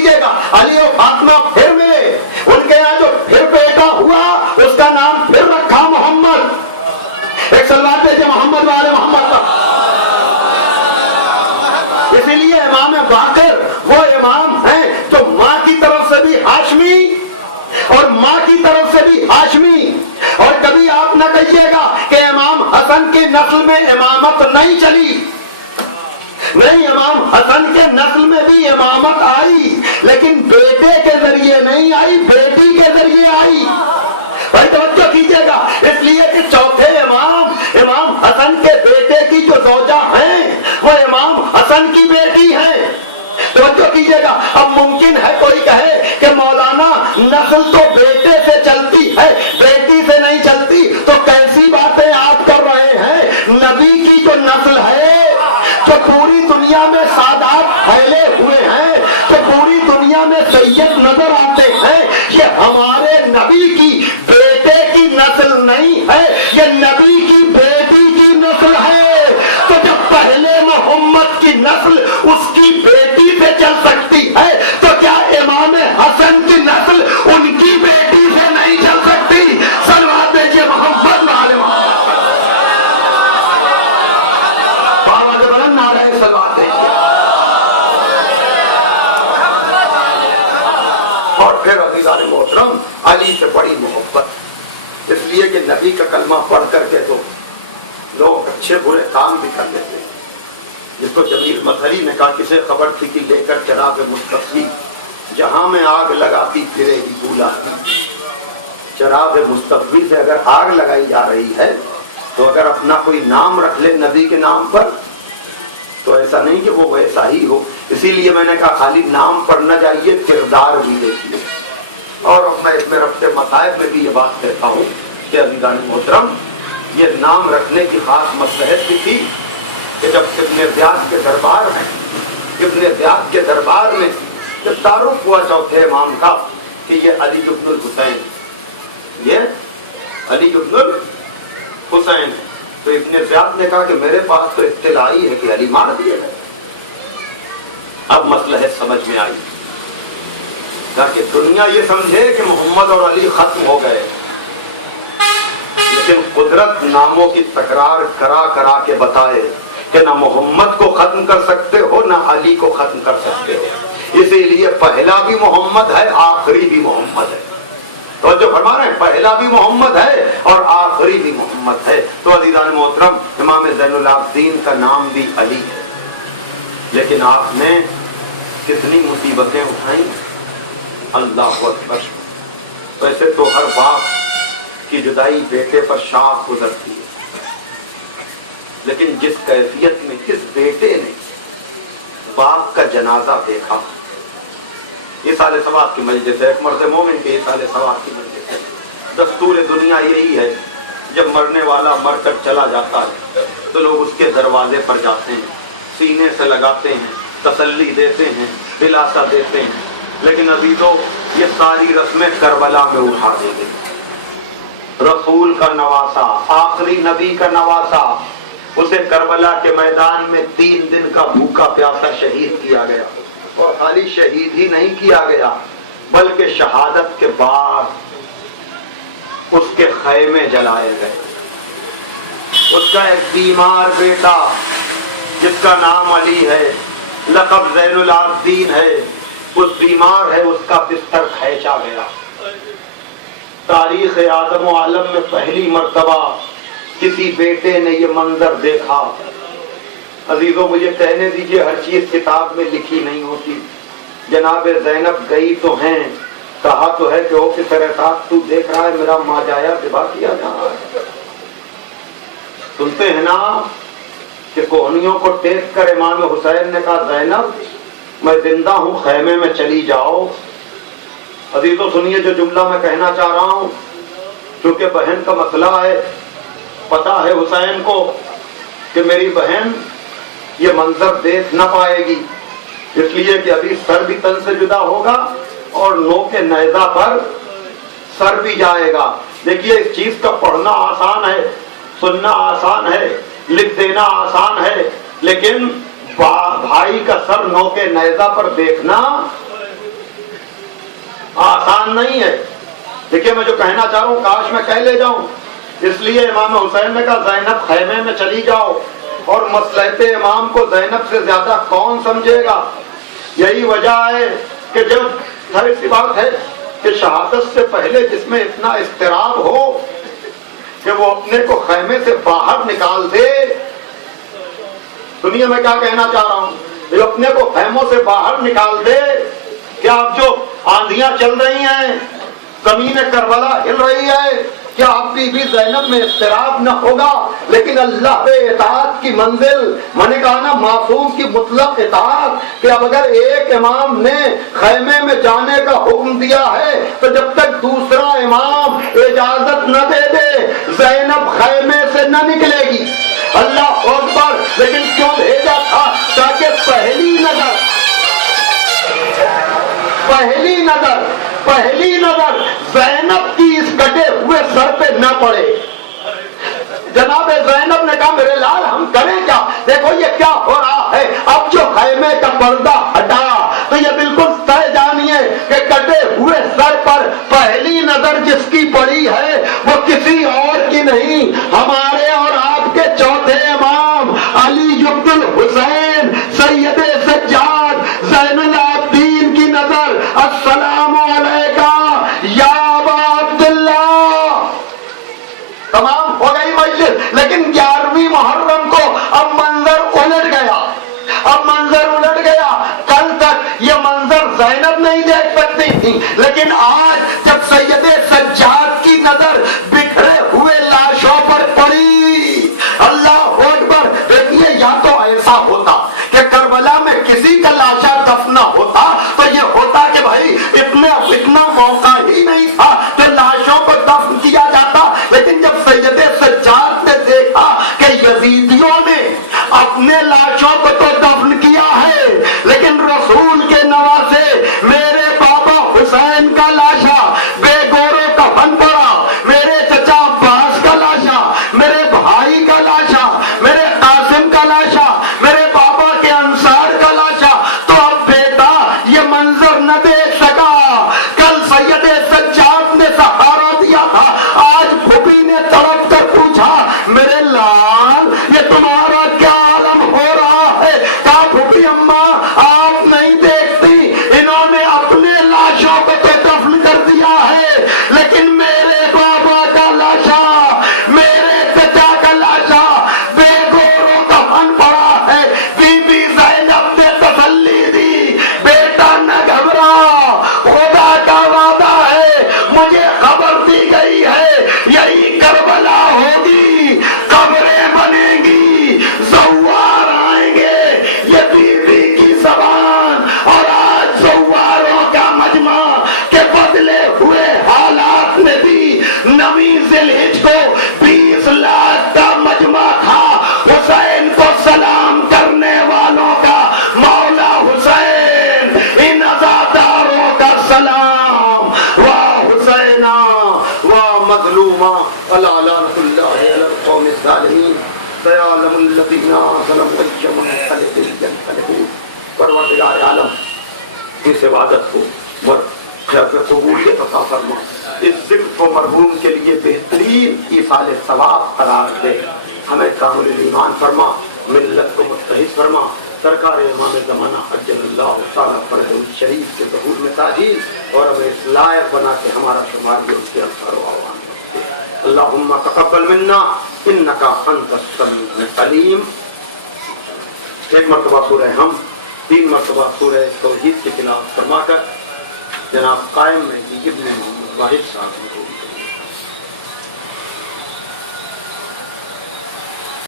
कीजिएगा, अली और फातिमा फिर मिले, उनके यहाँ जो फिर बेटा हुआ उसका नाम फिर रखा मोहम्मद। एक सलवात भेजिए मोहम्मद वाले मोहम्मद का। इसीलिए इमाम बाकर वो इमाम है जो माँ की तरफ से भी हाशमी और माँ की तरफ से भी हाशमी। और कभी आप न कहिएगा कि इमाम हसन की नस्ल में इमामत नहीं चली, नहीं, इमाम हसन के नस्ल में भी इमामत आई, लेकिन बेटे के जरिए नहीं आई, बेटी के जरिए आई। भाई तवज्जो कीजिएगा, इसलिए कि चौथे इमाम हसन के बेटे की जो ज़ौजा हैं वो इमाम हसन की बेटी है। तवज्जो कीजिएगा। अब मुमकिन है कोई कहे कि मौलाना नस्ल तो बेटे से चलती है, बेटी से नहीं चलती, तो कैसी बातें आप कर रहे हैं? नबी की जो नस्ल है, जो पूरी दुनिया में सादात फैले हुए हैं, जो पूरी दुनिया में सैयद नजर आते हैं, ये हमारे नबी की बेटे की नस्ल नहीं है, ये नबी की बेटी की नस्ल है। तो जब पहले मोहम्मद की नस्ल उसकी बेटी से चल सकती है, तो क्या इमाम हसन की नस्ल उनकी बेटी से नहीं चल सकती? सलवात भेजिए मोहम्मद वाले मोहम्मद। और फिर अज़ीज़ान मोहतरम अली से बड़ी मोहब्बत, इसलिए कि नबी का कलमा पढ़ करके तो लोग अच्छे बुरे काम भी कर लेते हैं। जिसको जमील मजहरी ने कहा, किसे खबर थी कि लेकर चिराग मुस्तफ़ी जहां में आग लगाती फिरेगी बुलाती। चिराग मुस्तफ़ी से अगर आग लगाई जा रही है तो अगर अपना कोई नाम रख ले नबी के नाम पर, तो ऐसा नहीं कि वो वैसा ही हो। इसीलिए मैंने कहा खाली नाम पढ़ना चाहिए, किरदार भी देखिए। और मैं इसमें रफ्ते मसाइब में भी ये बात कहता हूँ कि अज़ीज़ान मोहतरम, ये नाम रखने की खास मसलहत भी थी कि जब इब्ने ज़ियाद के दरबार में, इब्ने ज़ियाद के दरबार में जब तारुफ हुआ चौथे इमाम का कि ये अली इब्नुल हुसैन, ये अली इब्नुल हुसैन, तो इब्ने ज़ियाद ने कहा कि मेरे पास तो इत्तिला आई है कि अली मार दिए गए। अब मसलहत समझ में आई, ताकि दुनिया ये समझे कि मोहम्मद और अली खत्म हो गए, लेकिन कुदरत नामों की तकरार करा करा के बताए कि ना मोहम्मद को खत्म कर सकते हो ना अली को खत्म कर सकते हो। इसीलिए पहला भी मोहम्मद है, आखिरी भी मोहम्मद है। तो जो फरमा रहे हैं, पहला भी मोहम्मद है और आखिरी भी मोहम्मद है। तो अज़ीज़ान मोहतरम, इमाम ज़ैनुल आबिदीन का नाम भी अली है, लेकिन आपने कितनी मुसीबतें उठाई, अल्लाह अकबर। वैसे तो हर बाप की जुदाई बेटे पर शाख गुजरती है, लेकिन जिस कैफियत में किस बेटे ने बाप का जनाजा देखा, ये साले सवाब की मजलिस है, एक मर्द मोमिन के ये साले सवाब की मजलिस है। दस्तूर दुनिया यही है, जब मरने वाला मरकर चला जाता है तो लोग उसके दरवाजे पर जाते हैं, सीने से लगाते हैं, तसल्ली देते हैं, दिलासा देते हैं। लेकिन अभी तो ये सारी रस्में करबला में उठा दी गई। रसूल का नवासा, आखिरी नबी का नवासा, उसे करबला के मैदान में 3 दिन का भूखा प्यासा शहीद किया गया। और खाली शहीद ही नहीं किया गया, बल्कि शहादत के बाद उसके खैमे जलाए गए। उसका एक बीमार बेटा जिसका नाम अली है, लक़ब ज़ैनुल आबिदीन है, उस बीमार है, उसका बिस्तर खींचा गया। तारीख़ आदम व आलम में पहली मर्तबा किसी बेटे ने ये मंजर देखा। अजीजों, मुझे कहने दीजिए, हर चीज किताब में लिखी नहीं होती। जनाब ज़ैनब गई तो हैं, कहा तो है कि ओ फिक्र साहब तू देख रहा है मेरा माजाया विवाह किया जा रहा है। सुनते हैं ना कि कोहनियों को टेक कर इमाम हुसैन ने कहा ज़ैनब मैं जिंदा हूँ, खैमे में चली जाओ। अजीजों सुनिए जो जुमला मैं कहना चाह रहा हूँ, क्योंकि बहन का मसला है। पता है हुसैन को कि मेरी बहन ये मंजर देख न पाएगी, इसलिए कि अभी सर भी तन से जुदा होगा और नो के नेज़ा पर सर भी जाएगा। देखिए, इस चीज का पढ़ना आसान है, सुनना आसान है, लिख देना आसान है, लेकिन भाई का सर नो के नेज़ा पर देखना آسان نہیں ہے. دیکھیے میں جو کہنا چاہ رہا ہوں کاش میں کہہ لے جاؤں. اس لیے امام حسین نے کہا زینب خیمے میں چلی جاؤ، اور مصلحت امام کو زینب سے زیادہ کون سمجھے گا. یہی وجہ ہے کہ جب ظاہر سی بات ہے کہ شہادت سے پہلے جس میں اتنا اضطراب ہو کہ وہ اپنے کو خیمے سے باہر نکال دے. دنیا میں کیا کہنا چاہ رہا ہوں، جو اپنے کو خیموں سے باہر نکال دے. کیا اب جو آندھیاں چل رہی ہیں، زمین کربلا ہل رہی ہے، کیا اب بھی زینب میں اضطراب نہ ہوگا؟ لیکن اللہ پہ اطاعت کی منزل، میں نے کہا نا معصوم کی مطلق اطاعت، کہ اب اگر ایک امام نے خیمے میں جانے کا حکم دیا ہے تو جب تک دوسرا امام اجازت نہ دے دے زینب خیمے سے نہ نکلے گی. اللہ اکبر. لیکن کیوں بھیجا تھا؟ تاکہ پہلی نظر زینب کی اس کٹے ہوئے سر پہ نہ پڑے. جناب زینب نے کہا میرے لال ہم کریں کیا؟ دیکھو یہ کیا ہو رہا ہے. اب جو خیمے کا پردہ ہٹا تو یہ بالکل طے جانیے کہ کٹے ہوئے سر پر پہلی نظر جس کی پڑی ہے وہ کسی اور کی نہیں، ہمارے اور آپ کے چوتھے امام علی بن الحسین سید سجاد زین العابدین کی نظر. السلام علیکہ یا ابا عبداللہ. تمام ہو گئی مجلس. لیکن 11ویں محرم کو اب منظر الٹ گیا. کل تک یہ منظر زینب نہیں دیکھ سکتی تھی، لیکن آج جب سید سجاد کی نظر بکھرے ہوئے لاشوں پر پڑی، اللہ اکبر. دیکھیے یا تو ایسا ہوتا کہ کربلا میں کسی کا لاشا دفنا ہوتا تو یہ ہوتا کہ بھائی اتنا موقع ہی نہیں تھا کہ لاشوں کو دفن کیا جاتا. لیکن جب سید سجاد نے دیکھا کہ یزیدیوں نے اپنے لاشوں کو تو دفن کیا ہے لیکن رسول کے نواسے میرے بابا حسین کا لاشا بے گورو کفن پڑا، میرے چچا عباس کا لاشا، میرے بھائی کا لاشا، میرے قاسم کا لاشا، میرے بابا کے انصار کا لاشا، تو اب بیٹا یہ منظر نہ دیکھ سکا. کل سید سجاد نے سہارا دیا تھا، آج پھوپھی نے تڑپ کر پوچھا میرے لال یہ تمہارا کیا عالم ہو رہا ہے؟ کہا پھوپھی اماں آپ نہیں دیکھتی، انہوں نے اپنے لاشوں کو تو دفن کر دیا ہے لیکن میرے بابا کا لاشا، میرے چچا کا لاشا بے گورو دفن پڑا ہے. بی بی زینب نے تسلی دی، بیٹا نہ گھبرا، خدا کا وعدہ ہے، مجھے خبر دی گئی ہے یہی کربلا ہوگی، قبریں بنیں گی، زوار آئیں گے. یہ بی بی کی زبان اور آج زواروں کا مجمع کے بدلے ہوئے حالات میں بھی نویں ذوالحجہ کو 20 لاکھ کا مجمع تھا. حسین کو سلام کرنے والوں کا مولا حسین، ان عزاداروں کا سلام. واہ حسینا واہ مظلوما الا لعنت اللہ علی القوم الظالمین. سیعلم الذین ظلموا ایم منقلب ینقلبون. پروردگار عالم اس عبادت کو قبول عطا فرما، اس ذکر کو مرحوم کے لیے بہترین ایصال ثواب قرار دے. ہمیں کامل ایمان فرما، ملت کو متحد فرما. سرکار امام زمانہ عجل اللہ تعالیٰ فرد شریف کے ظہور میں تاجیل اور ہمیں اس لائق بنا کے ہمارا شمار بھی اس کے انصار و عوام. اللہم تقبل منا انکا انت السمیع العلیم. ایک مرتبہ سورہ ہم، 3 مرتبہ سورہ توحید کی تلاوت فرما کر جناب قائم میں ابن محمد واحد صاحب کو